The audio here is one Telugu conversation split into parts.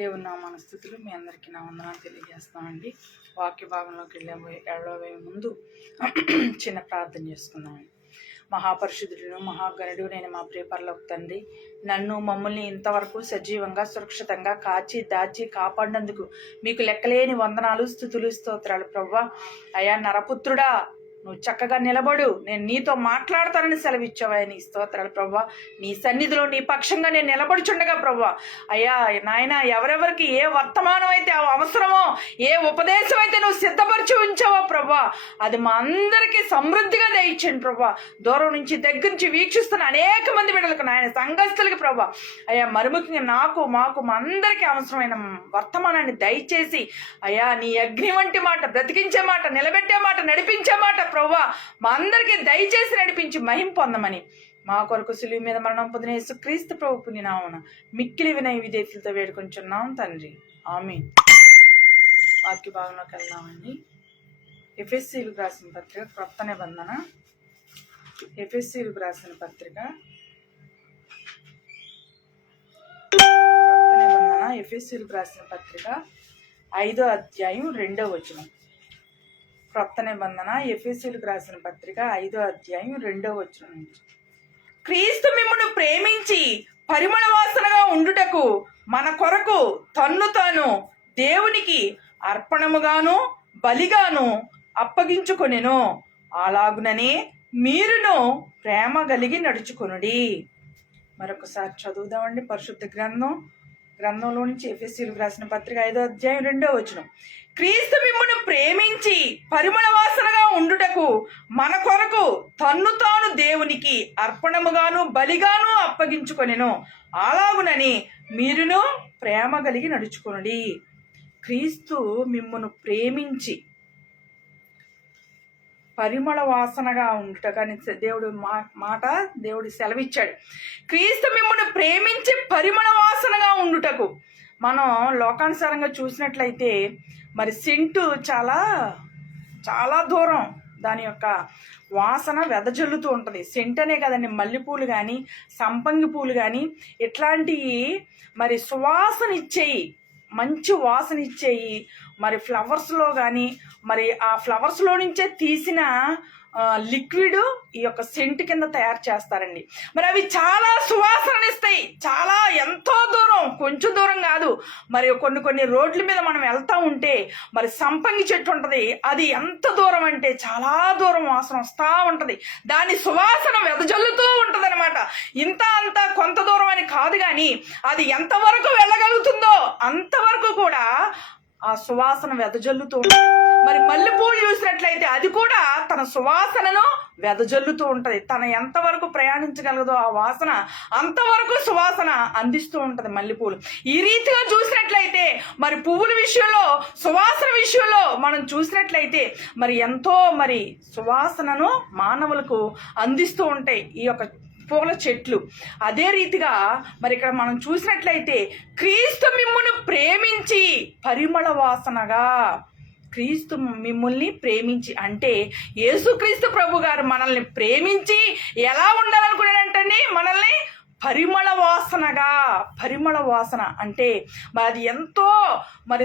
దేవుని నామాన స్తుతులు. మీ అందరికీ నా వందనాలు తెలియజేస్తామండి. వాక్య భాగంలోకి వెళ్ళబోయే ముందు చిన్న ప్రార్థన చేసుకుందామండి. మహాపరిశుద్ధుడును మహాగణుడు నేను మా ప్రియ పరలోక తండ్రి, నన్ను మమ్మల్ని ఇంతవరకు సజీవంగా సురక్షితంగా కాచి దాచి కాపాడినందుకు మీకు లెక్కలేని వందనాలు స్తుతులు స్తోత్రాలు ప్రభువా. అయా నరపుత్రుడా, నువ్వు చక్కగా నిలబడు, నేను నీతో మాట్లాడతానని సెలవిచ్చావయ్యా. నీ స్తోత్రాలు ప్రభువా. నీ సన్నిధిలో నీ పక్షంగా నేను నిలబడుచుండగా ప్రభువా, అయ్యా నాయన ఎవరెవరికి ఏ వర్తమానం అయితే అవసరమో, ఏ ఉపదేశం అయితే నువ్వు సిద్ధపరిచి ఉంచావో ప్రభువా, అది మా అందరికీ సమృద్ధిగా దయచేయండి ప్రభువా. దూరం నుంచి దగ్గర నుంచి వీక్షిస్తున్న అనేక మంది బిడ్డలకు నాయన సంఘస్థులకి ప్రభువా, అయ్యా మరుముఖ్యంగా మాకు మా అందరికీ అవసరమైన వర్తమానాన్ని దయచేసి అయ్యా నీ అగ్ని వంటి మాట, బ్రతికించే మాట, నిలబెట్టే మాట, నడిపించే మాట ప్రభువా మా అందరికీ దయచేసి నడిపించి మహిమ పొందమని మా కొరకు సిలువ మీద మరణం పొందిన యేసుక్రీస్తు ప్రభు పుణ్యనామమున మిక్కిలి వినయ విధేయతలతో వేడుకొంచున్నాం తండ్రి, ఆమేన్. వాక్య భాగంలోకి వెళ్దామండి. ఎఫెసీయులకు రాసిన పత్రిక క్రొత్త నిబంధన, ఎఫెసీయులకు రాసిన పత్రిక ఎఫెసీయులకు రాసిన పత్రిక 5వ అధ్యాయం 2వ వచనం. క్రొత్త నిబంధన ఎఫెసీయులకు రాసిన పత్రిక 5వ అధ్యాయం 2వ వచనం నుంచి. క్రీస్తు మిమ్మును ప్రేమించి పరిమళ వాసనగా ఉండుటకు మన కొరకు తన్ను తాను దేవునికి అర్పణముగాను బలిగాను అప్పగించుకొనెను. అలాగుననే మీరును ప్రేమ కలిగి నడుచుకొనుడి. మరొకసారి చదువుదామండి పరిశుద్ధ గ్రంథంలో నుంచి ఎఫెసీయులకు రాసిన పత్రిక 5వ అధ్యాయం 2వ వచనం. క్రీస్తు మిమ్మును ప్రేమించి పరిమళ వాసనగా ఉండుటకు మన కొరకు తన్ను తాను దేవునికి అర్పణముగాను బలిగాను అప్పగించుకొనెను. అలాగునని మీరును ప్రేమ కలిగి నడుచుకొనుడి. క్రీస్తు మిమ్మును ప్రేమించి పరిమళ వాసనగా ఉండుటకని దేవుడు సెలవిచ్చాడు. క్రీస్తు మిమ్మును ప్రేమించి పరిమళ వాసనగా ఉండుటకు. మనం లోకానుసారంగా చూసినట్లయితే మరి సెంటు చాలా చాలా దూరం దాని యొక్క వాసన వెదజల్లుతూ ఉంటుంది. సెంట్ అనే కదండి, మల్లెపూలు కానీ సంపంగి పూలు కానీ ఇట్లాంటివి మరి సువాసన ఇచ్చేయి, మంచి వాసన ఇచ్చేయి. మరి ఫ్లవర్స్లో కానీ మరి ఆ ఫ్లవర్స్లో నుంచే తీసిన లిక్విడ్ ఈ యొక్క సెంట్ కింద తయారు చేస్తారండి. మరి అవి చాలా సువాసననిస్తాయి. చాలా ఎంతో దూరం, కొంచెం దూరం కాదు, మరి కొన్ని రోడ్ల మీద మనం వెళ్తూ ఉంటే మరి సంపంగి చెట్టు ఉంటుంది. అది ఎంత దూరం అంటే చాలా దూరం వాసన వస్తూ ఉంటుంది. దాని సువాసన వెదజల్లుతూ ఉంటుంది అనమాట. ఇంత అంత కొంత దూరం అని కాదు, కానీ అది ఎంతవరకు వెళ్ళగలుగుతుందో అంతవరకు కూడా ఆ సువాసన వెదజల్లుతూ ఉంటుంది. మరి మల్లెపూలు చూసినట్లయితే అది కూడా తన సువాసనను వెదజల్లుతూ ఉంటుంది. తన ఎంతవరకు ప్రయాణించగలదో ఆ వాసన అంతవరకు సువాసన అందిస్తూ ఉంటుంది మల్లెపూలు. ఈ రీతిగా చూసినట్లయితే మరి పువ్వుల విషయంలో, సువాసన విషయంలో మనం చూసినట్లయితే మరి ఎంతో మరి సువాసనను మానవులకు అందిస్తూ ఉంటాయి ఈ యొక్క పూల చెట్లు. అదే రీతిగా మరి ఇక్కడ మనం చూసినట్లయితే క్రీస్తు మిమ్మును ప్రేమించి పరిమళ వాసనగా, క్రీస్తు మిమ్మల్ని ప్రేమించి అంటే యేసుక్రీస్తు ప్రభు గారు మనల్ని ప్రేమించి ఎలా ఉండాలనుకున్నాడంటండి, మనల్ని పరిమళ వాసనగా. పరిమళ వాసన అంటే మరి అది ఎంతో మరి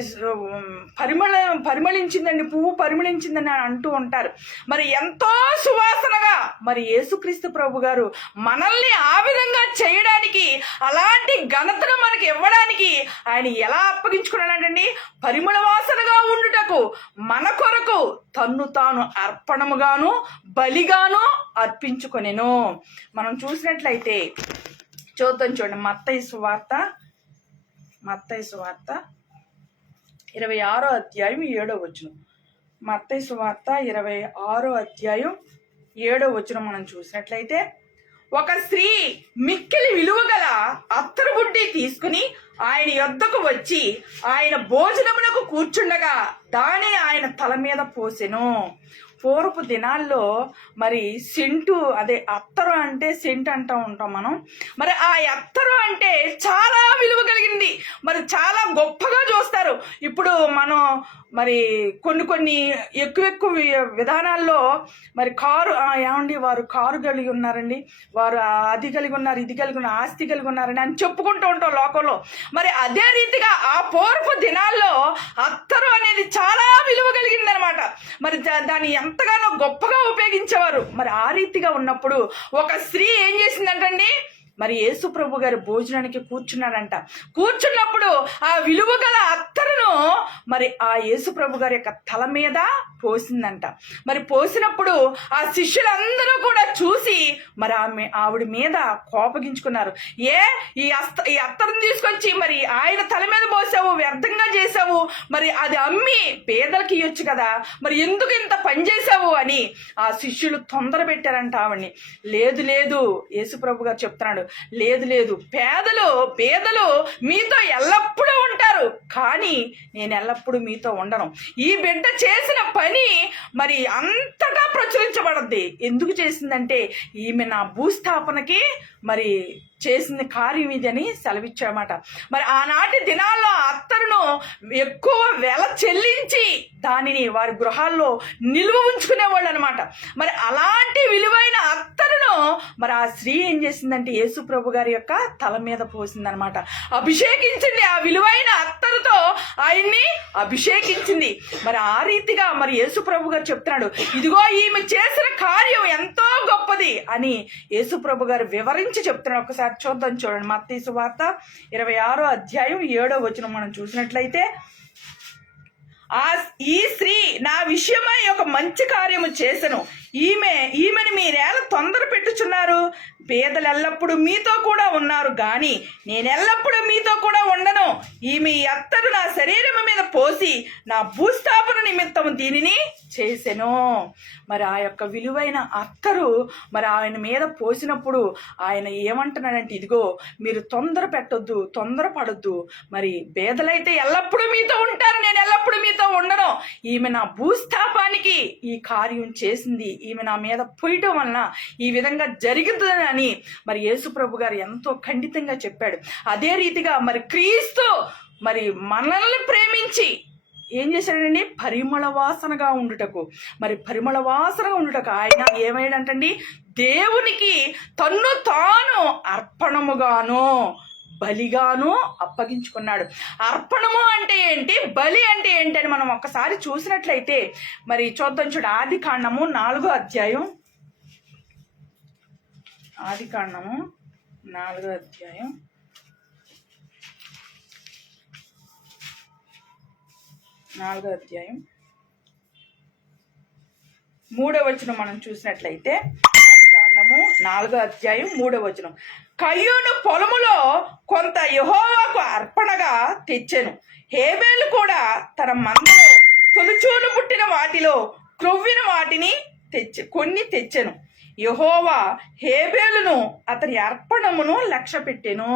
పరిమళించిందండి, పువ్వు పరిమళించిందని అంటూ ఉంటారు. మరి ఎంతో సువాసనగా మరి యేసుక్రీస్తు ప్రభు గారు మనల్ని ఆ విధంగా చేయడానికి, అలాంటి ఘనతను మనకి ఇవ్వడానికి ఆయన ఎలా అప్పగించుకున్నాడండి, పరిమళ వాసనగా ఉండుటకు మన కొరకు తన్ను తాను అర్పణముగాను బలిగాను అర్పించుకొనెను. మనం చూసినట్లయితే చూడండి, మత్తయి సువార్త 26వ అధ్యాయం 7వ వచనం. మత్తయి సువార్త 26వ అధ్యాయం 7వ వచనం మనం చూసినట్లయితే, ఒక స్త్రీ మిక్కిలి విలువగల అత్తరు బుడ్డి తీసుకుని ఆయన యొద్దకు వచ్చి ఆయన భోజనమునకు కూర్చుండగా దానిని ఆయన తల మీద పోసెను. పూర్వపు దినాల్లో మరి సెంటు, అదే అత్తరు అంటే సెంటు అంటూ ఉంటాం మనం. మరి ఆ అత్తరు అంటే చాలా విలువ కలిగింది, మరి చాలా గొప్పగా చూస్తారు. ఇప్పుడు మనం మరి కొన్ని ఎక్కువ విధానాల్లో మరి ఏమండి వారు కారు కలిగి ఉన్నారండి, వారు అది కలిగి ఉన్నారు, ఇది కలిగి ఉన్నారు, ఆస్తి కలిగి ఉన్నారని అని చెప్పుకుంటూ ఉంటాం లోకంలో. మరి అదే రీతిగా ఆ పూర్వపు దినాల్లో అత్తరు అనేది చాలా విలువ కలిగిందనమాట. మరి దాన్ని ఎంతగానో గొప్పగా ఉపయోగించేవారు. మరి ఆ రీతిగా ఉన్నప్పుడు ఒక స్త్రీ ఏం చేసిందంటండి, మరి యేసు ప్రభు గారి భోజనానికి కూర్చున్నాడంట. కూర్చున్నప్పుడు ఆ విలువ గల అత్తరును మరి ఆ యేసు ప్రభు గారి యొక్క తల మీద పోసిందంట. మరి పోసినప్పుడు ఆ శిష్యులందరూ కూడా చూసి మరి ఆవిడ మీద కోపగించుకున్నారు. ఈ అత్తరుని తీసుకొచ్చి మరి ఆయన తల మీద పోసావు, వ్యర్థంగా చేసావు, మరి అది అమ్మి పేదలకి ఇవ్వచ్చు కదా, మరి ఎందుకు ఇంత పని చేసావు అని ఆ శిష్యులు తొందర పెట్టారంట ఆవిడ్ని. లేదు యేసు ప్రభు గారు చెప్తున్నాడు, లేదు పేదలు మీతో ఎల్లప్పుడూ ఉంటారు, కానీ నేను ఎల్లప్పుడూ మీతో ఉండను. ఈ బిడ్డ చేసిన పని మరి అంతగా ప్రచురించబడద్ది. ఎందుకు చేసిందంటే ఈమె నా భూస్థాపనకి మరి చేసిన కార్యం ఇది అని సెలవిచ్చామాట. మరి ఆనాటి దినాల్లో అత్తరును ఎక్కువ వెల చెల్లించి దానిని వారి గృహాల్లో నిల్వ ఉంచుకునేవాళ్ళు అనమాట. మరి అలాంటి విలువైన అత్తరును మరి ఆ స్త్రీ ఏం చేసిందంటే యేసు ప్రభు గారి యొక్క తల మీద పోసిందనమాట. అభిషేకించింది. ఆ విలువైన అత్తరుతో ఆయన్ని అభిషేకించింది. మరి ఆ రీతిగా మరి యేసు ప్రభు గారు చెప్తున్నాడు, ఇదిగో ఈమె చేసిన కార్యం ఎంతో గొప్పది అని యేసు ప్రభు గారు వివరించి చెప్తున్నాడు. ఒకసారి చూద్దాం, చూడండి. మత్తయి సువార్త 26వ అధ్యాయం 7వ వచనం మనం చూసినట్లయితే, ఈ స్త్రీ నా విషయమై ఒక మంచి కార్యము చేసెను, ఈమెను మీరేలా తొందర పెట్టుచున్నారు? పేదలు ఎల్లప్పుడూ మీతో కూడా ఉన్నారు, గాని నేను ఎల్లప్పుడూ మీతో కూడా ఉండను. ఈమె అత్తరు నా శరీరం మీద పోసి నా భూస్థాపన నిమిత్తం దీనిని చేసెను. మరి ఆ యొక్క విలువైన అత్తరు మరి ఆయన మీద పోసినప్పుడు ఆయన ఏమంటున్నాడంటే, ఇదిగో మీరు తొందర పెట్టొద్దు, తొందర పడొద్దు, మరి పేదలైతే ఎల్లప్పుడూ మీతో ఉంటారు, నేను ఎల్లప్పుడూ మీతో ఉండను. ఈమె నా భూస్థాపానికి ఈ కార్యం చేసింది, ఈమె నా మీద పోయటం వలన ఈ విధంగా జరుగుతుందని అని మరి యేసు ప్రభు గారు ఎంతో ఖండితంగా చెప్పాడు. అదే రీతిగా మరి క్రీస్తు మరి మనల్ని ప్రేమించి ఏం చేశాడండి, పరిమళ వాసనగా ఉండుటకు ఆయన ఏమైందంటండి, దేవునికి తన్ను తాను అర్పణముగాను బలిగాను అప్పగించుకున్నాడు. అర్పణము అంటే ఏంటి, బలి అంటే ఏంటి అని మనం ఒక్కసారి చూసినట్లయితే మరి చూద్దాం. చూడు, ఆదికాండము 4వ అధ్యాయం 3వ వచనం మనం చూసినట్లయితే, ఆదికాండము 4వ అధ్యాయం 3వ వచనం, కయ్యూను పొలములో కొంత యెహోవాకు అర్పణగా తెచ్చెను. హేబేలు కూడా తన మందలో తొలుచూలు పుట్టిన వాటిలో క్రొవ్విన వాటిని కొన్ని తెచ్చెను. యెహోవా హేబేలును అతని అర్పణమును లక్ష్య పెట్టెను.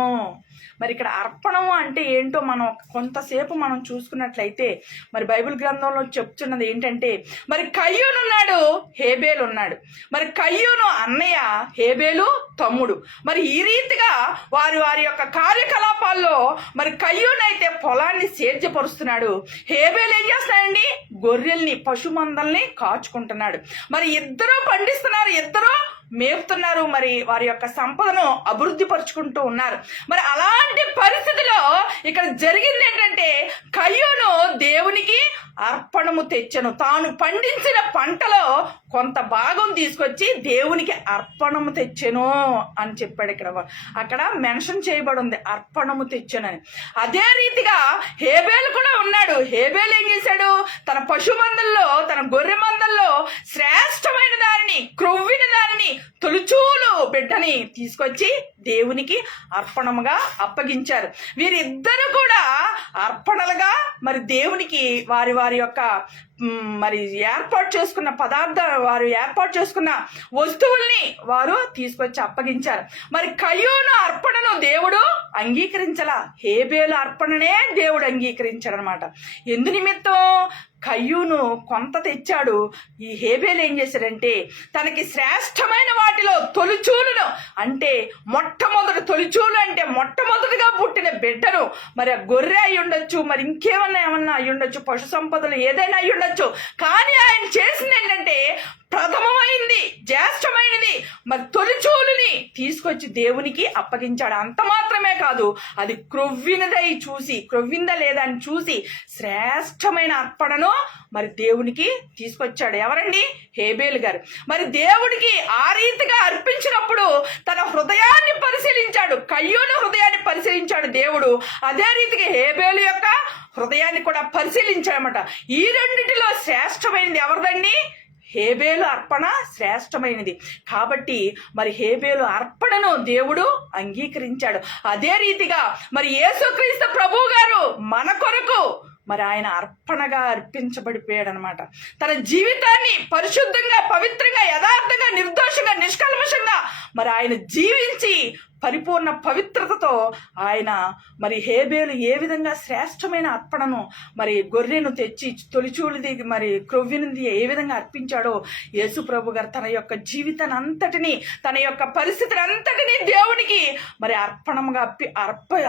మరి ఇక్కడ అర్పణము అంటే ఏంటో మనం కొంతసేపు మనం చూసుకున్నట్లయితే మరి బైబిల్ గ్రంథంలో చెప్తున్నది ఏంటంటే, మరి కయ్యూను ఉన్నాడు, హేబేలు ఉన్నాడు. మరి కయ్యూను అన్నయ్య, హేబేలు తమ్ముడు. మరి ఈ రీతిగా వారి యొక్క కార్యకలాపాల్లో మరి కయ్యూను అయితే పొలాన్ని సేద్యపరుస్తున్నాడు, హేబేలు ఏం చేస్తున్నాడండి, గొర్రెల్ని పశుమందల్ని కాచుకుంటున్నాడు. మరి ఇద్దరు పండిస్తున్నారు, ఇద్దరు మేపుతున్నారు, మరి వారి యొక్క సంపదను అభివృద్ధి పరుచుకుంటూ ఉన్నారు. మరి అలాంటి పరిస్థితిలో ఇక్కడ జరిగింది ఏంటంటే, కయ్యూను దేవునికి అర్పణము తెచ్చను. తాను పండించిన పంటలో కొంత భాగం తీసుకొచ్చి దేవునికి అర్పణము తెచ్చెను అని చెప్పాడు. అక్కడ మెన్షన్ చేయబడి ఉంది, అర్పణము తెచ్చనని. అదే రీతిగా హేబేలు కూడా ఉన్నాడు. హేబేలు ఏం చేశాడు, తన పశు మందల్లో, తన గొర్రె మందల్లో శ్రేష్టమైన దానిని, క్రొవ్విన దానిని, తొలుచూలు బిడ్డని తీసుకొచ్చి దేవునికి అర్పణముగా అప్పగించారు. వీరిద్దరు కూడా అర్పణలుగా మరి దేవునికి వారి యొక్క మరి ఏర్పాటు చేసుకున్న వారు ఏర్పాటు చేసుకున్న వస్తువుల్ని వారు తీసుకొచ్చి అప్పగించారు. మరి కయ్యూను అర్పణను దేవుడు అంగీకరించలా, హేబేలు అర్పణనే దేవుడు అంగీకరించాడు అనమాట. ఎందు నిమిత్తం, కయ్యూను కొంత తెచ్చాడు. ఈ హేబేలు ఏం చేశాడంటే తనకి శ్రేష్టమైన వాటిలో తొలిచూలును, అంటే మొట్టమొదటి తొలిచూలు అంటే మొట్టమొదటిగా పుట్టిన బిడ్డను, మరి ఆ గొర్రె అయి ఉండొచ్చు, మరి ఏమన్నా అయి ఉండొచ్చు, పశు సంపదలు ఏదైనా అయి ఉండొచ్చు, కానీ ఆయన చేసింది ఏంటంటే ప్రథమమైంది, జ్యేష్ఠమైనది, మరి తొలిచూలుని తీసుకొచ్చి దేవునికి అప్పగించాడు. అంత మాత్రమే కాదు, అది క్రొవ్విందా లేదా అని చూసి శ్రేష్టమైన అర్పణను మరి దేవునికి తీసుకొచ్చాడు. ఎవరండి? హేబేలు గారు. మరి దేవుడికి ఆ రీతిగా అర్పించినప్పుడు తన హృదయాన్ని పరిశీలించాడు. కయ్యూను హృదయాన్ని పరిశీలించాడు దేవుడు. అదే రీతిగా హేబేలు యొక్క హృదయాన్ని కూడా పరిశీలించాడనమాట. ఈ రెండిటిలో శ్రేష్టమైనది ఎవరిదండి? హేబేలు అర్పణ శ్రేష్టమైనది. కాబట్టి మరి హేబేలు అర్పణను దేవుడు అంగీకరించాడు. అదే రీతిగా మరి యేసుక్రీస్తు ప్రభువు గారు మన కొరకు మరి ఆయన అర్పణగా అర్పించబడిపోయాడు అనమాట. తన జీవితాన్ని పరిశుద్ధంగా, పవిత్రంగా, యథార్థంగా, నిర్దోషంగా, నిష్కల్మషంగా మరి ఆయన జీవించి పరిపూర్ణ పవిత్రతతో ఆయన మరి హేబేలు ఏ విధంగా శ్రేష్టమైన అర్పణను మరి గొర్రెను తెచ్చి తొలిచూలుది మరి క్రొవ్వినది ఏ విధంగా అర్పించాడో యేసు ప్రభు గారు తన యొక్క జీవితాన్ని అంతటిని, తన యొక్క పరిస్థితిని అంతటిని దేవునికి మరి అర్పణముగా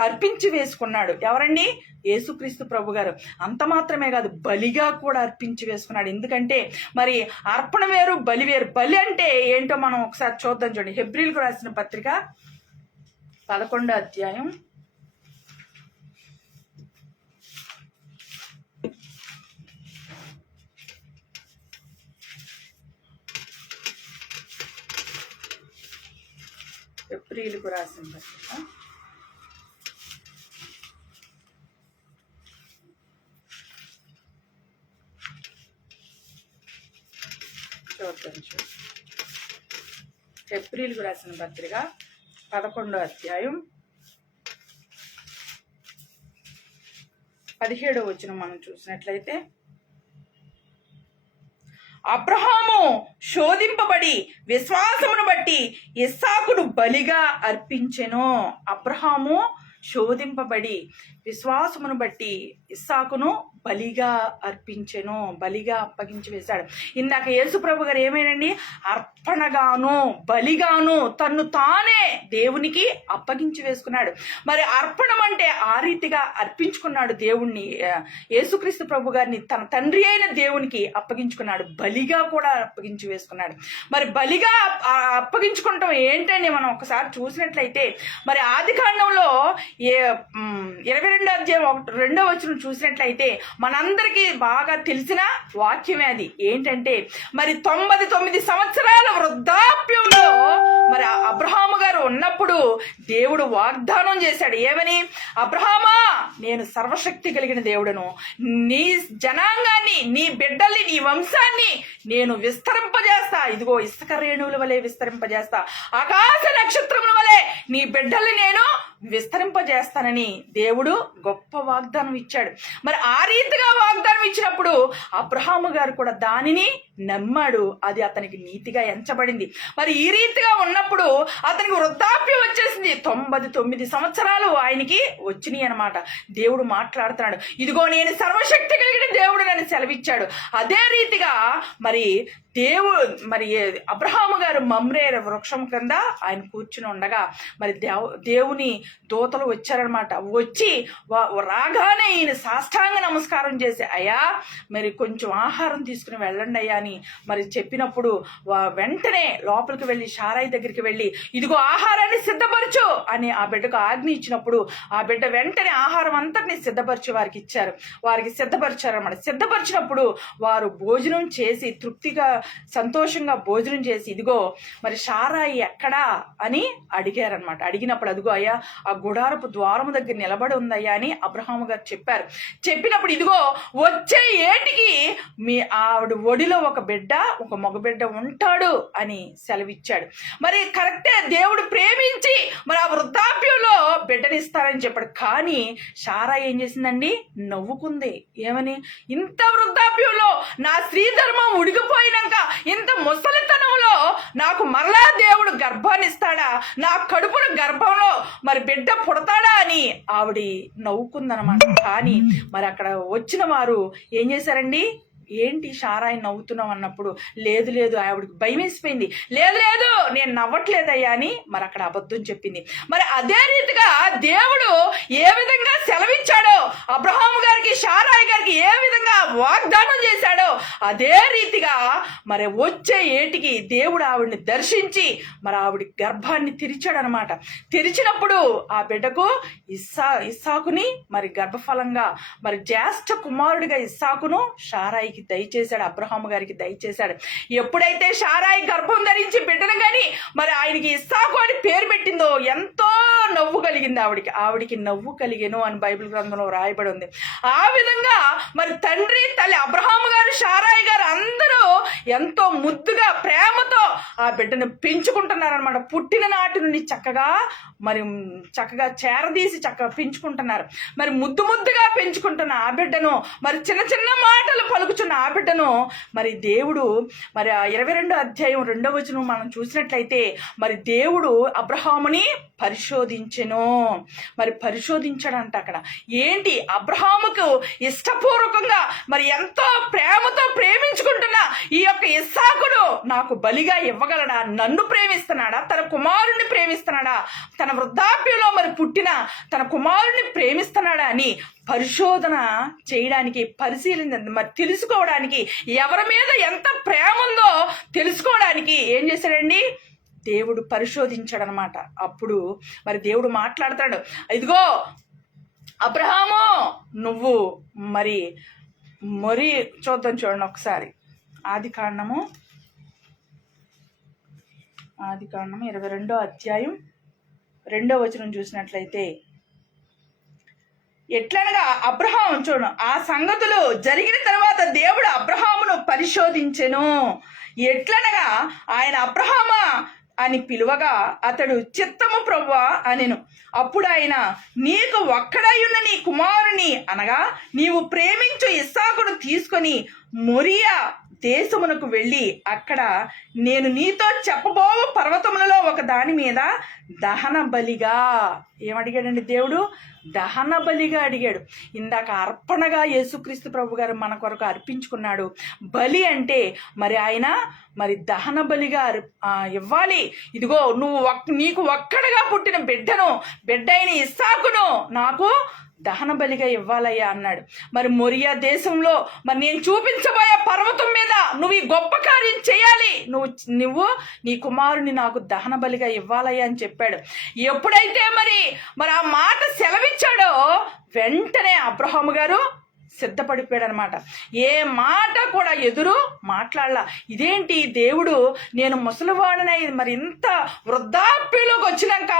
అర్పించి వేసుకున్నాడు. ఎవరండి? యేసుక్రీస్తు ప్రభు గారు. అంత మాత్రమే కాదు, బలిగా కూడా అర్పించి వేసుకున్నాడు. ఎందుకంటే మరి అర్పణ వేరు, బలి వేరు. బలి అంటే ఏంటో మనం ఒకసారి చూద్దాం. చూడండి, హెబ్రీలకు రాసిన పత్రిక 11వ అధ్యాయం 17వ వచనం మనం చూసినట్లయితే, అబ్రహాము శోధింపబడి విశ్వాసమును బట్టి ఇస్సాకును బలిగా అర్పించెను. అబ్రహాము శోధింపబడి విశ్వాసమును బట్టి ఇస్సాకును బలిగా అర్పించెను, బలిగా అప్పగించి వేశాడు. ఇందాక యేసు ప్రభు గారు ఏమైనండి? అర్పణగాను, బలిగాను తన్ను తానే దేవునికి అప్పగించి వేసుకున్నాడు. మరి అర్పణం అంటే ఆ రీతిగా అర్పించుకున్నాడు దేవుణ్ణి. యేసుక్రీస్తు ప్రభు గారిని తన తండ్రి అయిన దేవునికి అప్పగించుకున్నాడు, బలిగా కూడా అప్పగించి వేసుకున్నాడు. మరి బలిగా అప్పగించుకుంటాం ఏంటని మనం ఒకసారి చూసినట్లయితే, మరి ఆదికాండంలో 22వ అధ్యాయం 2వ వచనం చూసినట్లయితే మనందరికీ బాగా తెలిసిన వాక్యమే. అది ఏంటంటే, మరి 99 సంవత్సరాల వృద్ధాప్యంలో మరి అబ్రహాము గారు ఉన్నప్పుడు దేవుడు వాగ్దానం చేశాడు. ఏమని? అబ్రహామా, నేను సర్వశక్తి కలిగిన దేవుడను, నీ జనాంగాన్ని, నీ బిడ్డల్ని, నీ వంశాన్ని నేను విస్తరింపజేస్తా. ఇదిగో ఇసుక రేణువుల వలె విస్తరింపజేస్తా, ఆకాశ నక్షత్రముల వలె నీ బిడ్డల్ని నేను విస్తరింపజేస్తానని దేవుడు గొప్ప వాగ్దానం ఇచ్చాడు. మరి ఆ రీతిగా వాగ్దానం ఇచ్చినప్పుడు అబ్రహాము గారు కూడా దానిని నమ్మాడు. అది అతనికి నీతిగా ఎంచబడింది. మరి ఈ రీతిగా ఉన్నప్పుడు అతనికి వృద్ధాప్యం వచ్చేసింది. 99 సంవత్సరాలు ఆయనకి వచ్చినాయి అనమాట. దేవుడు మాట్లాడుతున్నాడు, ఇదిగో నేను సర్వశక్తి కలిగిన దేవుడు అని సెలవిచ్చాడు. అదే రీతిగా మరి మరి అబ్రహాము గారు మమ్రే వృక్షం కింద ఆయన కూర్చుని ఉండగా మరి దేవుని దూతలు వచ్చారనమాట. వచ్చి రాగానే ఈయన సాష్టాంగ నమస్కారం చేసి, అయ్యా మరి కొంచెం ఆహారం తీసుకుని వెళ్ళండి అయ్యా అని మరి చెప్పినప్పుడు వెంటనే లోపలికి వెళ్ళి శారాయి దగ్గరికి వెళ్ళి, ఇదిగో ఆహారాన్ని సిద్ధపరచు అని ఆ బిడ్డకు ఆజ్ఞ ఇచ్చినప్పుడు ఆ బిడ్డ వెంటనే ఆహారం అంతటిని సిద్ధపరిచి వారికి సిద్ధపరిచారన్నమాట. సిద్ధపరిచినప్పుడు వారు భోజనం చేసి తృప్తిగా సంతోషంగా భోజనం చేసి, ఇదిగో మరి శారాయి ఎక్కడా అని అడిగారనమాట. అడిగినప్పుడు అదిగో అయ్యా ఆ గుడారపు ద్వారము దగ్గర నిలబడి ఉందయ్యా అని అబ్రహాము గారు చెప్పారు. చెప్పినప్పుడు ఇదిగో వచ్చే ఏటికి మీ ఆవిడ ఒడిలో ఒక మగబిడ్డ ఉంటాడు అని సెలవిచ్చాడు. మరి కరెక్టే, దేవుడు ప్రేమించి మరి ఆ వృద్ధాప్యంలో బిడ్డనిస్తారని చెప్పాడు. కానీ శారా ఏం చేసిందండి? నవ్వుకుంది. ఏమని? ఇంత వృద్ధాప్యంలో నా స్త్రీ ధర్మం ఉడికిపోయినాక వచ్చినాక ఇంత ముసలితనంలో నాకు మరలా దేవుడు గర్భాన్ని ఇస్తాడా, నా కడుపున గర్భంలో మరి బిడ్డ పుడతాడా అని ఆవిడ నవ్వుకుందనమాట. కానీ మరి అక్కడ వచ్చిన వారు ఏం చేశారండి, ఏంటి షారాయి నవ్వుతున్నావు అన్నప్పుడు, లేదు లేదు, ఆవిడకి భయం వేసిపోయింది. లేదు లేదు నేను నవ్వట్లేదయ్యా అని మరి అక్కడ అబద్ధం చెప్పింది. మరి అదే రీతిగా దేవుడు ఏ విధంగా సెలవిచ్చాడో, అబ్రహాము గారికి షారాయి గారికి ఏ విధంగా వాగ్దానం చేశాడో అదే రీతిగా మరి వచ్చే ఏటికి దేవుడు ఆవిడ్ని దర్శించి మరి ఆవిడ గర్భాన్ని తెరిచాడనమాట. తెరిచినప్పుడు ఆ బిడ్డకు ఇస్సాకుని మరి గర్భఫలంగా మరి జ్యేష్ఠ కుమారుడిగా ఇస్సాకును షారాయికి దయచేశాడు, అబ్రహాము గారికి దయచేశాడు. ఎప్పుడైతే షారాయి గర్భం ధరించి బిడ్డను కానీ మరి ఆయనకి ఇస్సాకు అని పేరు పెట్టిందో ఎంతో నవ్వు కలిగింది ఆవిడికి నవ్వు కలిగేను అని బైబిల్ గ్రంథంలో రాయబడి ఉంది. ఆ విధంగా మరి తండ్రి తల్లి అబ్రహాము గారు షారాయి గారు అందరూ ఎంతో ముద్దుగా ప్రేమతో ఆ బిడ్డను పెంచుకుంటున్నారనమాట. పుట్టిన నాటి నుండి చక్కగా చేరదీసి చక్కగా పెంచుకుంటున్నారు. మరి ముద్దుగా పెంచుకుంటున్న ఆ బిడ్డను మరి చిన్న చిన్న మాటలు పలుకుచున్న ఆ బిడ్డను మరి దేవుడు మరి 22వ అధ్యాయం 2వ వచనం మనం చూసినట్లయితే మరి దేవుడు అబ్రహాముని పరిశోధించెను. మరి పరిశోధించాడంట. అక్కడ ఏంటి, అబ్రహాముకు ఇష్టపూర్వకంగా మరి ఎంతో ప్రేమతో ప్రేమించుకుంటున్న ఈ యొక్క ఇస్సాకును నాకు బలిగా ఇవ్వగలడా, నన్ను ప్రేమిస్తున్నాడా, తన కుమారుణ్ణి ప్రేమిస్తున్నాడా, తన వృద్ధాప్యంలో మరి పుట్టిన తన కుమారుణ్ణి ప్రేమిస్తున్నాడా అని పరిశోధన చేయడానికి, మరి తెలుసుకోవడానికి, ఎవరి మీద ఎంత ప్రేమ ఉందో తెలుసుకోవడానికి ఏం చేశాడండి, దేవుడు పరిశోధించాడనమాట. అప్పుడు మరి దేవుడు మాట్లాడతాడు, ఇదిగో అబ్రహాము నువ్వు మరి చూద్దాం చూడండి ఒకసారి. ఆది కాండము 22వ అధ్యాయం 2వ వచనం చూసినట్లయితే, ఎట్లనగా అబ్రహాము చూడు, ఆ సంగతులు జరిగిన తర్వాత దేవుడు అబ్రహామును పరిశోధించెను. ఎట్లనగా ఆయన అబ్రహామా అని పిలువగా అతడు చిత్తము ప్రభువా అనెను. అప్పుడు ఆయన, నీకు ఒక్కడైయున్న నీ కుమారుని అనగా నీవు ప్రేమించు ఇస్సాకును తీసుకొని మొరియా దేశమునకు వెళ్ళి అక్కడ నేను నీతో చెప్పబోవు పర్వతములలో ఒక దాని మీద దహన బలిగా, ఏమడిగాడండి దేవుడు, దహన బలిగా అడిగాడు. ఇందాక అర్పణగా యేసుక్రీస్తు ప్రభు గారు మన కొరకు అర్పించుకున్నాడు. బలి అంటే మరి ఆయన మరి దహన బలిగా ఇవ్వాలి. ఇదిగో నీకు ఒక్కడగా పుట్టిన బిడ్డ అయిన ఇస్సాకును నాకు దహన బలిగా ఇవ్వాలయ్యా అన్నాడు. మరి మొరియా దేశంలో మరి నేను చూపించబోయే పర్వతం మీద నువ్వు ఈ గొప్ప కార్యం చేయాలి, నువ్వు నీ కుమారుని నాకు దహన బలిగా ఇవ్వాలయ్యా అని చెప్పాడు. ఎప్పుడైతే మరి ఆ మాట సెలవిచ్చాడో వెంటనే అబ్రహాము గారు సిద్ధపడిపోయాడు అనమాట. ఏ మాట కూడా ఎదురు మాట్లాడలా. ఇదేంటి దేవుడు, నేను ముసలివాడినై మరి ఇంత వృద్ధాప్యంలోకి వచ్చినాక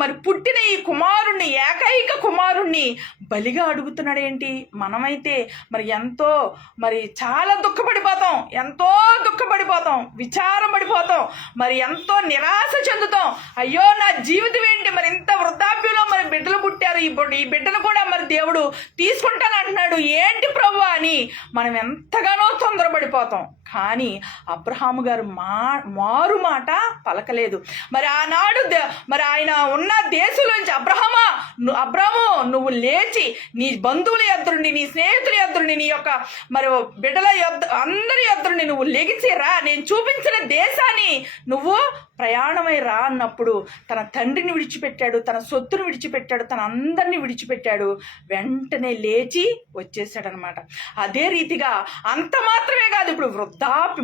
మరి పుట్టిన ఈ కుమారుణ్ణి, ఏకైక కుమారుణ్ణి బలిగా అడుగుతున్నాడు ఏంటి? మనమైతే మరి ఎంతో మరి చాలా దుఃఖపడిపోతాం, విచారం పడిపోతాం, మరి ఎంతో నిరాశ చెందుతాం. అయ్యో నా జీవితం ఏంటి, మరి ఇంత వృద్ధాప్యంలో మరి బిడ్డలు పుట్టారు, ఈ బిడ్డను కూడా మరి దేవుడు తీసుకుంటాను అంటున్నాడు, ఏంటి ప్రభువా అని మనం ఎంతగానో తొందరపడిపోతాం. కానీ అబ్రహాము గారు మారు మాట పలకలేదు. మరి ఆనాడు మరి ఆయన ఉన్న దేశంలోంచి అబ్రహాము నువ్వు లేచి నీ బంధువుల యొద్దరుండి, నీ స్నేహితుల యొద్దరుండి, నీ యొక్క మరి బిడ్డల అందరి యొద్దరుండి నువ్వు లెగిసి రా, నేను చూపించిన దేశాన్ని నువ్వు ప్రయాణమై రా అన్నప్పుడు తన తండ్రిని విడిచిపెట్టాడు, తన సొత్తును విడిచిపెట్టాడు, తన అందరినీ విడిచిపెట్టాడు. వెంటనే లేచి వచ్చేసాడనమాట. అదే రీతిగా అంత మాత్రమే కాదు, ఇప్పుడు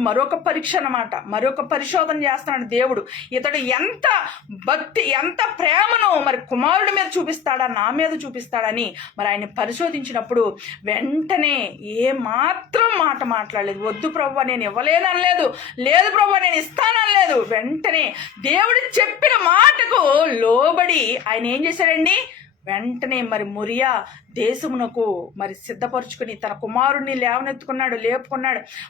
మరొక పరీక్ష అన్నమాట, మరొక పరిశోధన చేస్తున్నాడు దేవుడు. ఇతడు ఎంత భక్తి, ఎంత ప్రేమను మరి కుమారుడి మీద చూపిస్తాడా, నా మీద చూపిస్తాడని మరి ఆయన పరిశోధించినప్పుడు వెంటనే ఏ మాత్రం మాట మాట్లాడలేదు. వద్దు ప్రభువా నేను ఇవ్వలేననలేదు, లేదు ప్రభువా నేను ఇస్తాననలేదు. వెంటనే దేవుడు చెప్పిన మాటకు లోబడి ఆయన ఏం చేశాడండి, వెంటనే మరి మొరియా దేశమునకు మరి సిద్ధపరుచుకుని తన కుమారుణ్ణి లేపుకున్నాడు,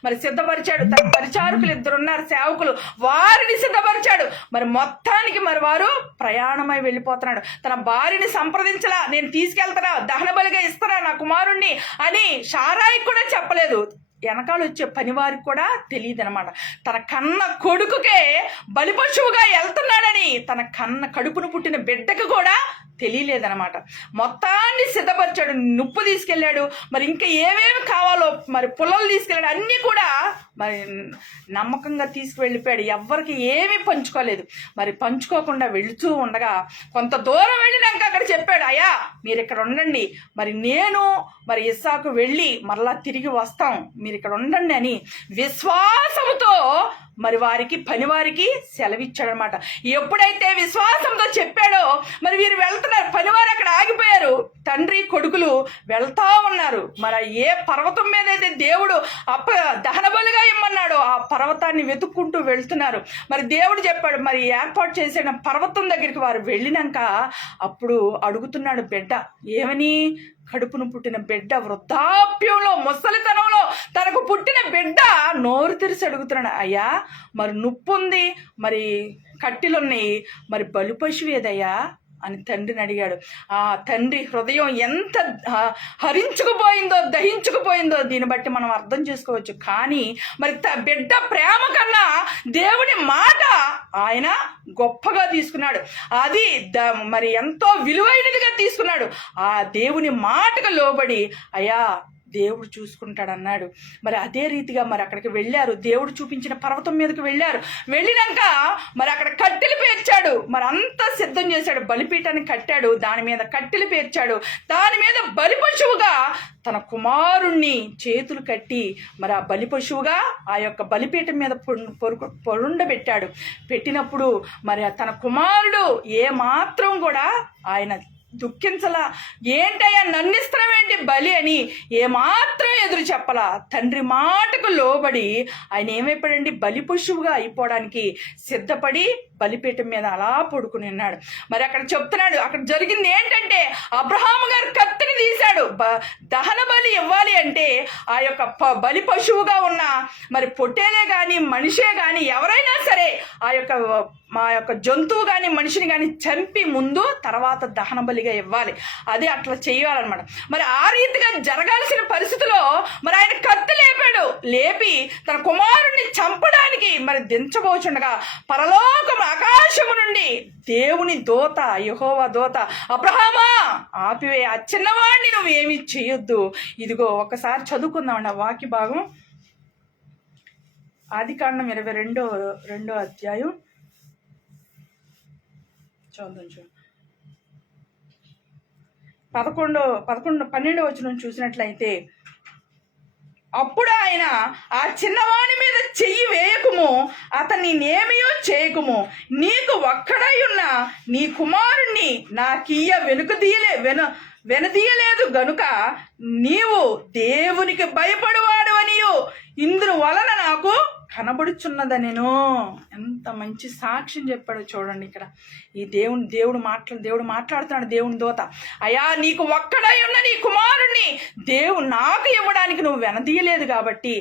మరి సిద్ధపరిచాడు. తన పరిచారకులు 2 ఉన్నారు, సేవకులు, వారిని సిద్ధపరిచాడు. మరి మొత్తానికి మరి వారు ప్రయాణమై వెళ్ళిపోతున్నాడు. తన భార్యని సంప్రదించలా, నేను తీసుకెళ్తానా, దహన బలిగా ఇస్తానా నా కుమారుణ్ణి అని షారాయి కూడా చెప్పలేదు. వెనకాల వచ్చే పనివారికి కూడా తెలియదు అనమాట. తన కన్న కొడుకుకే బలిపశువుగా వెళ్తున్నాడని తన కడుపును పుట్టిన బిడ్డకు కూడా తెలియలేదనమాట. మొత్తాన్ని సిద్ధపరిచాడు, నుప్పు తీసుకెళ్ళాడు, మరి ఇంకా ఏమేమి కావాలో మరి పుల్లలు తీసుకెళ్ళాడు, అన్నీ కూడా మరి నమ్మకంగా తీసుకువెళ్ళిపోయాడు. ఎవ్వరికి ఏమీ పంచుకోలేదు. మరి పంచుకోకుండా వెళుతూ ఉండగా కొంత దూరం వెళ్ళినాక అక్కడ చెప్పాడు, అయ్యా మీరు ఇక్కడ ఉండండి, మరి నేను మరి ఇస్సాకు వెళ్ళి మరలా తిరిగి వస్తాం, మీరు ఇక్కడ ఉండండి అని విశ్వాసంతో మరి పనివారికి సెలవిచ్చాడు అనమాట. ఎప్పుడైతే విశ్వాసంతో చెప్పాడో మరి వీరు వెళ్తున్నారు, పనివారు అక్కడ ఆగిపోయారు, తండ్రి కొడుకులు వెళ్తా ఉన్నారు. మరి ఏ పర్వతం మీద అయితే దేవుడు దహన బలిగా ఇమ్మన్నాడో ఆ పర్వతాన్ని వెతుక్కుంటూ వెళ్తున్నారు. మరి దేవుడు చెప్పాడు, మరి ఏర్పాటు చేసిన పర్వతం దగ్గరికి వారు వెళ్ళినాక అప్పుడు అడుగుతున్నాడు బిడ్డ, ఏమని? కడుపును పుట్టిన బిడ్డ వృద్ధాప్యంలో ముసలితనంలో తనకు పుట్టిన బిడ్డ నోరు తెరిచి అడుగుతున్నాడు, అయ్యా మరి నొప్పుంది, మరి కట్టెలున్నాయి, మరి బలిపశువు ఏదయ్యా అని తండ్రిని అడిగాడు. ఆ తండ్రి హృదయం ఎంత హరించుకుపోయిందో, దహించుకుపోయిందో దీన్ని బట్టి మనం అర్థం చేసుకోవచ్చు. కానీ మరి బిడ్డ ప్రేమ కన్నా దేవుని మాట ఆయన గొప్పగా తీసుకున్నాడు. అది మరి ఎంతో విలువైనదిగా తీసుకున్నాడు. ఆ దేవుని మాటకు లోబడి అయ్యా దేవుడు చూసుకుంటాడన్నాడు. మరి అదే రీతిగా మరి అక్కడికి వెళ్ళారు, దేవుడు చూపించిన పర్వతం మీదకి వెళ్ళినాక మరి అక్కడ కట్టెలు పేర్చాడు, మరి అంతా సిద్ధం చేశాడు, బలిపీఠాన్ని కట్టాడు, దాని మీద కట్టెలు పేర్చాడు, దాని మీద బలిపశువుగా తన కుమారుణ్ణి చేతులు కట్టి మరి ఆ బలిపశువుగా ఆ యొక్క బలిపీఠం మీద పొరుండబెట్టాడు. పెట్టినప్పుడు మరి తన కుమారుడు ఏమాత్రం కూడా ఆయన దుఃఖించలా, ఏంటయ్యా నన్నిస్తావేంటి బలి అని ఏమాత్రం ఎదురు చెప్పలా. తండ్రి మాటకు లోబడి ఆయన ఏమైపోయాడండి, బలి పశువుగా అయిపోవడానికి సిద్ధపడి బలిపీఠం మీద అలా పడుకుని ఉన్నాడు. మరి అక్కడ చెప్తున్నాడు, అక్కడ జరిగింది ఏంటంటే అబ్రహాము గారు కత్తిని తీశాడు. దహన బలి ఇవ్వాలి అంటే ఆ యొక్క బలి పశువుగా ఉన్న మరి పొట్టేలే కానీ మనిషే కానీ ఎవరైనా సరే మా యొక్క జంతువు కానీ మనిషిని కానీ చంపి ముందు తర్వాత దహన బలిగా ఇవ్వాలి. అదే అట్లా చేయాలన్నమాట. మరి ఆ రీతిగా జరగాల్సిన పరిస్థితిలో మరి ఆయన కత్తి లేపి తన కుమారుణ్ణి చంపడానికి మరి దించబోచుండగా పరలోకం ఆకాశము నుండి దేవుని దూత, యెహోవా దూత, అబ్రహామా ఆపివే, ఆ చిన్నవాడిని నువ్వేమి చేయొద్దు. ఇదిగో ఒకసారి చదువుకుందామండి ఆ వాక్య భాగం. ఆదికాండం 22వ అధ్యాయం చూద్దాం. 12 వచనం చూసినట్లయితే, అప్పుడు ఆయన ఆ చిన్నవాని మీద చెయ్యి వేయకుము, అతన్ని నేమియో చేయకుము, నీకు ఒక్కడై ఉన్న నీ కుమారుణ్ణి నాకియ్య వెనుదీయలేదు గనుక నీవు దేవునికి భయపడువాడు అనియు ఇందును వలన నాకు కనబడుచున్నదనెను. ఎంత మంచి సాక్ష్యం చెప్పాడో చూడండి. ఇక్కడ ఈ దేవుడు మాట్లాడుతున్నాడు. దేవుని దూత, అయ్యా నీకు ఒక్కడై ఉన్న నీ కుమారుణ్ణి నాకు ఇవ్వడానికి నువ్వు వెనదీయలేదు కాబట్టి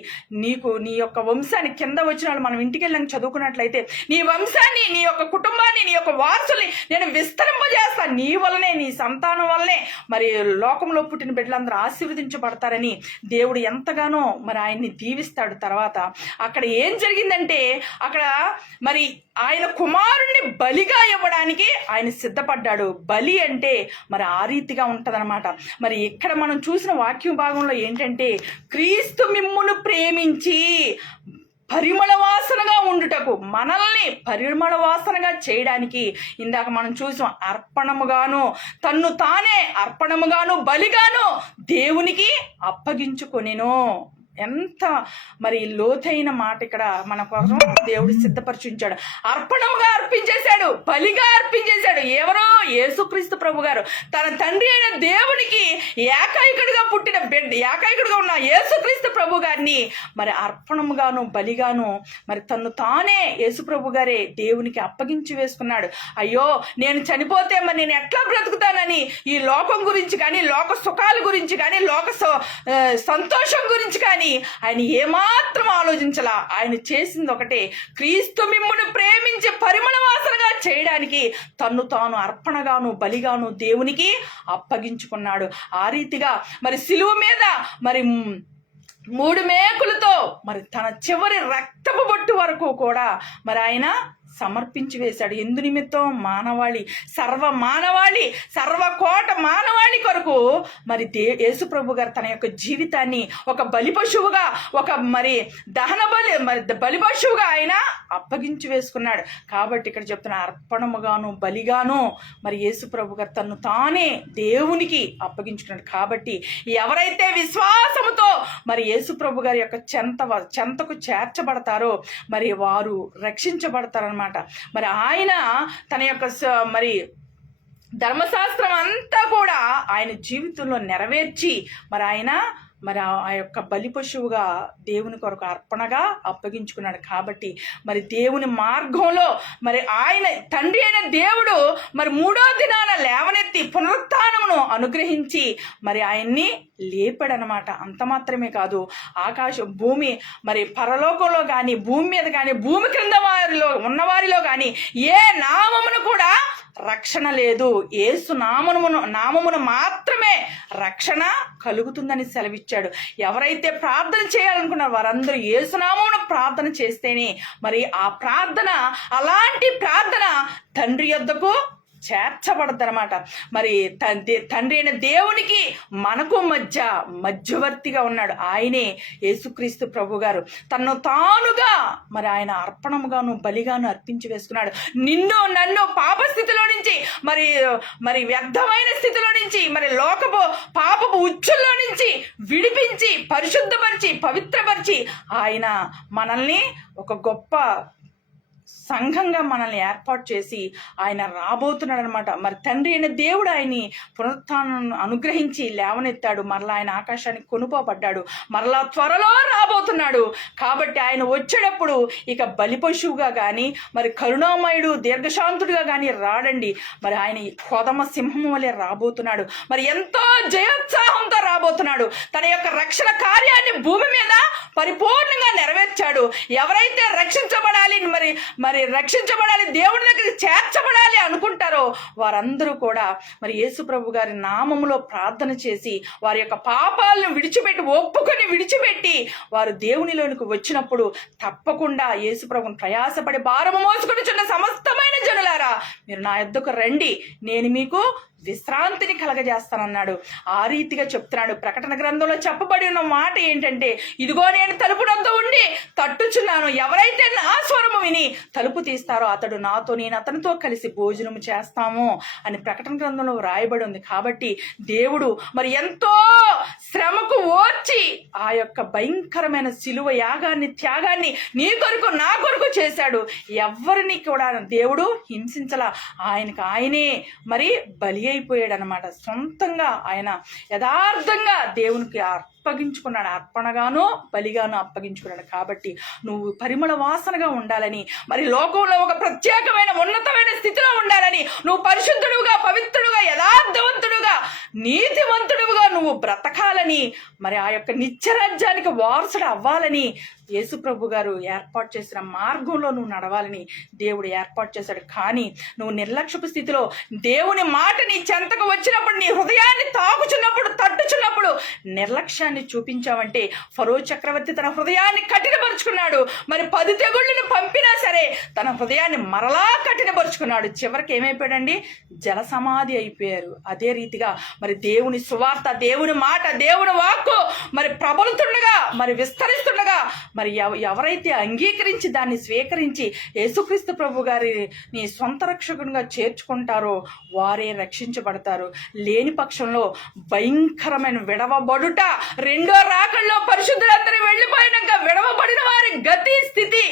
నీకు నీ యొక్క వంశాన్ని, కింద వచ్చిన వాళ్ళు మనం ఇంటికి వెళ్ళని చదువుకున్నట్లయితే, నీ వంశాన్ని, నీ యొక్క కుటుంబాన్ని, నీ యొక్క వారసుల్ని నేను విస్తరింపజేస్తాను. నీ వల్లనే, నీ సంతానం వల్లనే మరి లోకంలో పుట్టిన బిడ్డలందరూ ఆశీర్వదించబడతారని దేవుడు ఎంతగానో మరి ఆయన్ని దీవిస్తాడు. తర్వాత అక్కడ ఏం జరిగిందంటే, అక్కడ మరి ఆయన కుమారుణ్ణి బలిగా ఇవ్వడానికి ఆయన సిద్ధపడ్డాడు. బలి అంటే మరి ఆ రీతిగా ఉంటదన్నమాట. మరి ఇక్కడ మనం చూసిన వాక్యం భాగంలో ఏంటంటే, క్రీస్తు మిమ్మును ప్రేమించి పరిమళ వాసనగా ఉండుటకు, మనల్ని పరిమళ వాసనగా చేయడానికి ఇందాక మనం చూసాం, అర్పణముగాను, తన్ను తానే అర్పణముగాను బలిగాను దేవునికి అప్పగించుకొనెను. ఎంత మరి లోతైన మాట ఇక్కడ మన కోసం దేవుడు సిద్ధపరిచించాడు. అర్పణముగా అర్పించేశాడు, బలిగా అర్పించేశాడు. ఎవరో? యేసుక్రీస్తు ప్రభు గారు తన తండ్రి అయిన దేవునికి ఏకైకుడిగా ఉన్న యేసుక్రీస్తు ప్రభు గారిని మరి అర్పణముగాను బలిగాను మరి తను తానే యేసు ప్రభు గారే దేవునికి అప్పగించి వేసుకున్నాడు. అయ్యో నేను చనిపోతే మరి నేను ఎట్లా బ్రతుకుతానని ఈ లోకం గురించి కానీ, లోక సుఖాల గురించి కానీ, లోక సంతోషం గురించి కానీ ఆయన ఏమాత్రం ఆలోచించలా. ఆయన చేసింది ఒకటే, క్రీస్తు మిమ్మును ప్రేమించి పరిమళ వాసనగా చేయడానికి తన్ను తాను అర్పణగాను బలిగాను దేవునికి అప్పగించుకున్నాడు. ఆ రీతిగా మరి సిలువ మీద మరి 3 మేకులతో మరి తన చివరి రక్తపు బొట్టు వరకు కూడా మరి ఆయన సమర్పించి వేశాడు. ఎందు నిమిత్తం? మానవాళి, సర్వకోట మానవాళి కొరకు మరి యేసు ప్రభు గారు తన యొక్క జీవితాన్ని ఒక బలి పశువుగా, ఒక మరి దహన బలి పశువుగా ఆయన అప్పగించి వేసుకున్నాడు. కాబట్టి ఇక్కడ చెప్తున్న అర్పణముగాను బలిగాను మరి యేసు ప్రభు గారు తను తానే దేవునికి అప్పగించుకున్నాడు. కాబట్టి ఎవరైతే విశ్వాసముతో మరి యేసు ప్రభు గారి యొక్క చెంతకు చేర్చబడతారో మరి వారు రక్షించబడతారన్నమాట. మరి ఆయన తన యొక్క మరి ధర్మశాస్త్రం అంతా కూడా ఆయన జీవితంలో నెరవేర్చి మరి ఆయన మరి ఆ యొక్క బలి పశువుగా దేవుని కొరకు అర్పణగా అప్పగించుకున్నాడు. కాబట్టి మరి దేవుని మార్గంలో మరి ఆయన తండ్రి అయిన దేవుడు మరి 3వ దినాన లేవనెత్తి పునరుత్థానమును అనుగ్రహించి మరి ఆయన్ని లేపాడనమాట. అంత మాత్రమే కాదు, భూమి మరి పరలోకంలో కానీ భూమి మీద కానీ భూమి క్రింద ఉన్నవారిలో కానీ ఏ నామమును కూడా రక్షణ లేదు. యేసు నామమును మాత్రమే రక్షణ కలుగుతుందని సెలవిచ్చాడు. ఎవరైతే ప్రార్థన చేయాలనుకున్నారో వారందరూ యేసు నామమును ప్రార్థన చేస్తేనే మరి ఆ ప్రార్థన, అలాంటి ప్రార్థన తండ్రి యొద్దకు చేర్చబడద్దనమాట. మరి తండ్రి అయిన దేవునికి మనకు మధ్యవర్తిగా ఉన్నాడు. ఆయనే యేసుక్రీస్తు ప్రభు గారు తనను తానుగా మరి ఆయన అర్పణముగాను బలిగాను అర్పించి వేసుకున్నాడు. నిన్ను నన్ను పాప స్థితిలో నుంచి మరి వ్యర్థమైన స్థితిలో నుంచి మరి పాపపు ఉచ్చుల్లో నుంచి విడిపించి పరిశుద్ధపరిచి పవిత్రపరిచి ఆయన మనల్ని ఒక గొప్ప సంఘంగా మనల్ని ఏర్పాటు చేసి ఆయన రాబోతున్నాడు అనమాట. మరి తండ్రి అయిన దేవుడు ఆయన్ని పునరుత్థానం అనుగ్రహించి లేవనెత్తాడు. మరలా ఆయన ఆకాశానికి కొనుపోబడ్డాడు. మరలా త్వరలో రాబోతున్నాడు. కాబట్టి ఆయన వచ్చేటప్పుడు ఇక బలి పశువుగా కానీ మరి కరుణామయుడు దీర్ఘశాంతుడిగా కానీ రాడండి. మరి ఆయన కొదమ సింహం వలె రాబోతున్నాడు. మరి ఎంతో జయోత్సాహంతో రాబోతున్నాడు. తన యొక్క రక్షణ కార్యాన్ని భూమి మీద పరిపూర్ణంగా నెరవేర్చాడు. ఎవరైతే రక్షించబడాలి మరి రక్షించబడాలి, దేవుని దగ్గరికి చేర్చబడాలి అనుకుంటారో వారందరూ కూడా మరి యేసు ప్రభు గారి నామములో ప్రార్థన చేసి వారి యొక్క పాపాలను విడిచిపెట్టి వారు దేవునిలోనికి వచ్చినప్పుడు తప్పకుండా యేసు ప్రభుని ప్రయాసపడి భారము మోసుకొనిచున్న సమస్తమైన జనులారా మీరు నా యొద్దకు రండి, నేను మీకు విశ్రాంతిని కలగజేస్తానన్నాడు. ఆ రీతిగా చెప్తున్నాడు. ప్రకటన గ్రంథంలో చెప్పబడి ఉన్న మాట ఏంటంటే, ఇదిగో నేను తలుపు వద్ద ఉండి తట్టుచున్నాను, ఎవరైతే నా స్వరము విని తలుపు తీస్తారో అతడు నాతో, నేను అతనితో కలిసి భోజనము చేస్తాము అని ప్రకటన గ్రంథంలో రాయబడి ఉంది. కాబట్టి దేవుడు మరి ఎంతో శ్రమకు ఓర్చి ఆ యొక్క భయంకరమైన శిలువ యాగాన్ని, త్యాగాన్ని నీ కొరకు నా కొరకు చేశాడు. ఎవరిని కూడా దేవుడు హింసించలా. ఆయనే మరి బలి అయిపోయాడు అనమాట. సొంతంగా ఆయన యథార్థంగా దేవునికి అప్పగించుకున్నాడు. అర్పణగాను బలిగాను అప్పగించుకున్నాడు. కాబట్టి నువ్వు పరిమళ వాసనగా ఉండాలని, మరి లోకంలో ఒక ప్రత్యేకమైన ఉన్నతమైన స్థితిలో ఉండాలని, నువ్వు పరిశుద్ధుడుగా, పవిత్రుడుగా, యథార్థవంతుడుగా, నీతివంతుడుగా నువ్వు బ్రతకాలని, మరి ఆ యొక్క నిత్యరాజ్యానికి వారసుడు అవ్వాలని యేసు ప్రభు గారు ఏర్పాటు చేసిన మార్గంలో నువ్వు నడవాలని దేవుడు ఏర్పాటు చేశాడు. కానీ నువ్వు నిర్లక్ష్యపు స్థితిలో దేవుని మాట నీ చెంతకు వచ్చినప్పుడు, నీ హృదయాన్ని తాకుచున్నప్పుడు, తట్టుచున్నప్పుడు నిర్లక్ష్యాన్ని చూపించావంటే ఫరో చక్రవర్తి తన హృదయాన్ని కఠినపరుచుకున్నాడు. మరి 10 తెగుళ్ళను పంపినా సరే తన హృదయాన్ని మరలా కఠినపరుచుకున్నాడు. చివరికి ఏమైపోయాడండి? జల సమాధి అయిపోయారు. అదే రీతిగా మరి దేవుని సువార్త, దేవుని మాట, దేవుని వాక్కు మరి ప్రబలుతుండగా, మరి విస్తరిస్తుండగా మరి ఎవరైతే అంగీకరించి దాన్ని స్వీకరించి యేసుక్రీస్తు ప్రభు గారిని సొంత రక్షకునిగా చేర్చుకుంటారో వారే రక్షించబడతారు. లేని పక్షంలో భయంకరమైన విడవబడుట, రెండో రాకల్లో పరిశుద్ధులందరూ వెళ్ళిపోయినాక విడవబడిన వారి గతి స్థితి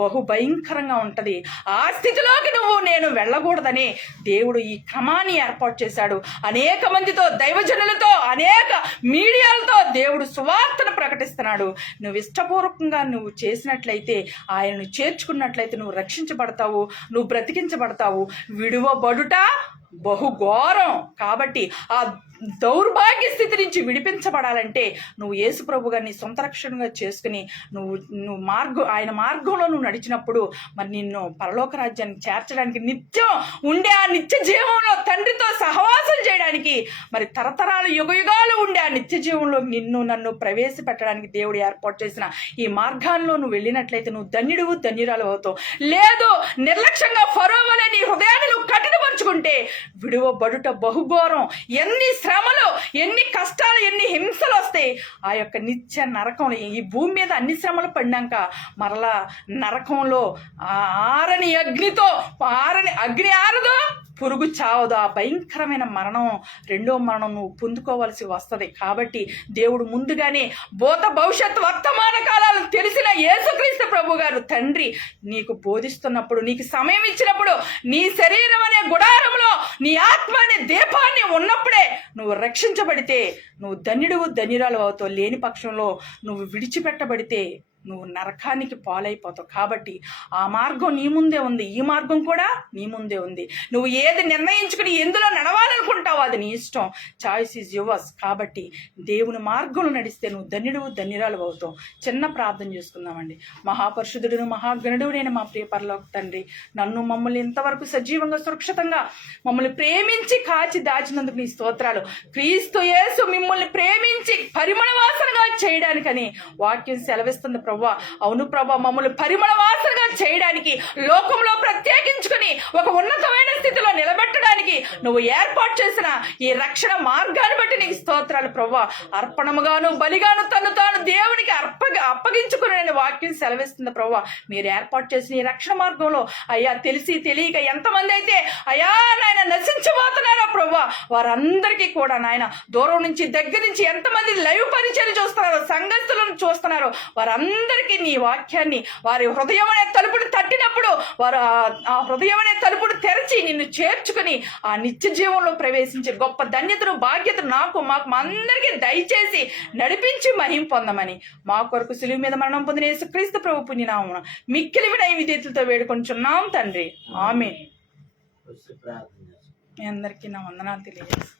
బహుభయంకరంగా ఉంటది. ఆ స్థితిలోకి నేను వెళ్ళకూడదని దేవుడు ఈ క్రమాన్ని ఏర్పాటు చేశాడు. అనేక మందితో, దైవజనులతో, అనేక మీడియాలతో దేవుడు సువార్తను ప్రకటిస్తున్నాడు. నువ్వు ఇష్టపూర్వకంగా నువ్వు చేసినట్లయితే, ఆయనను చేర్చుకున్నట్లయితే నువ్వు రక్షించబడతావు, నువ్వు బ్రతికించబడతావు. విడువబడుట బహుఘోరం. కాబట్టి ఆ దౌర్భాగ్య స్థితి నుంచి విడిపించబడాలంటే నువ్వు యేసు ప్రభుగా నీ సొంత రక్షణగా చేసుకుని నువ్వు ఆయన మార్గంలో నువ్వు నడిచినప్పుడు మరి నిన్ను పరలోక రాజ్యానికి చేర్చడానికి నిత్యం ఉండే ఆ నిత్య జీవంలో తండ్రితో సహవాసం చేయడానికి మరి తరతరాలు యుగయుగాలు ఉండే ఆ నిత్య జీవంలో నన్ను ప్రవేశపెట్టడానికి దేవుడు ఏర్పాటు చేసిన ఈ మార్గాల్లో నువ్వు వెళ్ళినట్లయితే నువ్వు ధన్యుడువు ధన్యురాలు అవుతావు. లేదు నిర్లక్ష్యంగా ఫరో వలె నీ హృదయాన్ని నువ్వు కఠినపరుచుకుంటే విడువబడుట బహుఘోరం. ఎన్ని శ్రమలు, ఎన్ని కష్టాలు, ఎన్ని హింసలు వస్తాయి. ఆ యొక్క నిత్య నరకంలో ఈ భూమి మీద అన్ని శ్రమలు పడినాక మరలా నరకంలో ఆరని అగ్ని ఆరదో, పురుగు చావదు. ఆ భయంకరమైన మరణం, రెండో మరణం నువ్వు పొందుకోవాల్సి వస్తుంది. కాబట్టి దేవుడు ముందుగానే భూత భవిష్యత్ వర్తమాన కాలాలు తెలిసిన యేసుక్రీస్తు ప్రభు గారు తండ్రి నీకు బోధిస్తున్నప్పుడు, నీకు సమయం ఇచ్చినప్పుడు, నీ శరీరం అనే గుడారంలో నీ ఆత్మ అనే దీపాన్ని ఉన్నప్పుడే నువ్వు రక్షించబడితే నువ్వు ధన్యుడువు ధన్యురాలు అవుతావు. లేని పక్షంలో నువ్వు విడిచిపెట్టబడితే నువ్వు నరకానికి పాలైపోతావు. కాబట్టి ఆ మార్గం నీ ముందే ఉంది, ఈ మార్గం కూడా నీ ముందే ఉంది. నువ్వు ఏది నిర్ణయించుకుని ఎందులో నడవాలనుకుంటావో అది నీ ఇష్టం. Choice is yours. కాబట్టి దేవుని మార్గంలో నడిస్తే నువ్వు ధన్యుడు ధన్యురాలు అవుతావు. చిన్న ప్రార్థన చేసుకుందామండి. మహాపరిశుద్ధుడును మహాగణుడు నేను మా ప్రియ పరలోక తండ్రి, నన్ను మమ్మల్ని ఇంతవరకు సజీవంగా సురక్షితంగా మమ్మల్ని ప్రేమించి కాచి దాచినందుకు నీ స్తోత్రాలు. క్రీస్తు యేసు మిమ్మల్ని ప్రేమించి పరిమళ వాసనగా చేయడానికని వాక్యం సెలవిస్తుంది ప్రభా. అవును ప్రభా, మమ్మల్ని పరిమళ వాసనగా చేయడానికి, లోకంలో ప్రత్యేకించుకుని ఒక ఉన్నతమైన స్థితిలో నిలబెట్టడానికి నువ్వు ఏర్పాటు చేసిన ఈ రక్షణ మార్గాన్ని బట్టి నీకు స్తోత్రాలు ప్రభా. అర్పణముగాను బలిగాను తను తాను దేవునికి అప్పగించుకుని వాక్యం సెలవిస్తుంది ప్రభా. మీరు ఏర్పాటు చేసిన ఈ రక్షణ మార్గంలో అయ్యా తెలిసి తెలియక ఎంతమంది అయితే అయ్యా నాయన నశించబోతున్నారో ప్రభా, వారందరికీ కూడా నాయన దూరం నుంచి దగ్గర నుంచి ఎంతమంది లైవ్ పరిచయం చూస్తున్నారో, సంఘస్థులను చూస్తున్నారో, వారందరికీ నీ వాక్యాన్ని వారి హృదయం అనే తలుపుడు తట్టినప్పుడు వారు ఆ హృదయం అనే తలుపుడు తెరిచి నిన్ను చేర్చుకుని ఆ నిత్య జీవంలో ప్రవేశించే గొప్ప ధన్యతను బాధ్యతను మాకు అందరికీ దయచేసి నడిపించి మహిం పొందమని మా కొరకు సిలువ మీద మరణం పొందిన యేసుక్రీస్తు ప్రభు పుణ్యనామమున మిక్కిలి వినయ విధేయతలతో వేడుకొంచున్నాం తండ్రి. ఆమేన్. మీ అందరికీ నా వందనాలు తెలియజేస్తాను.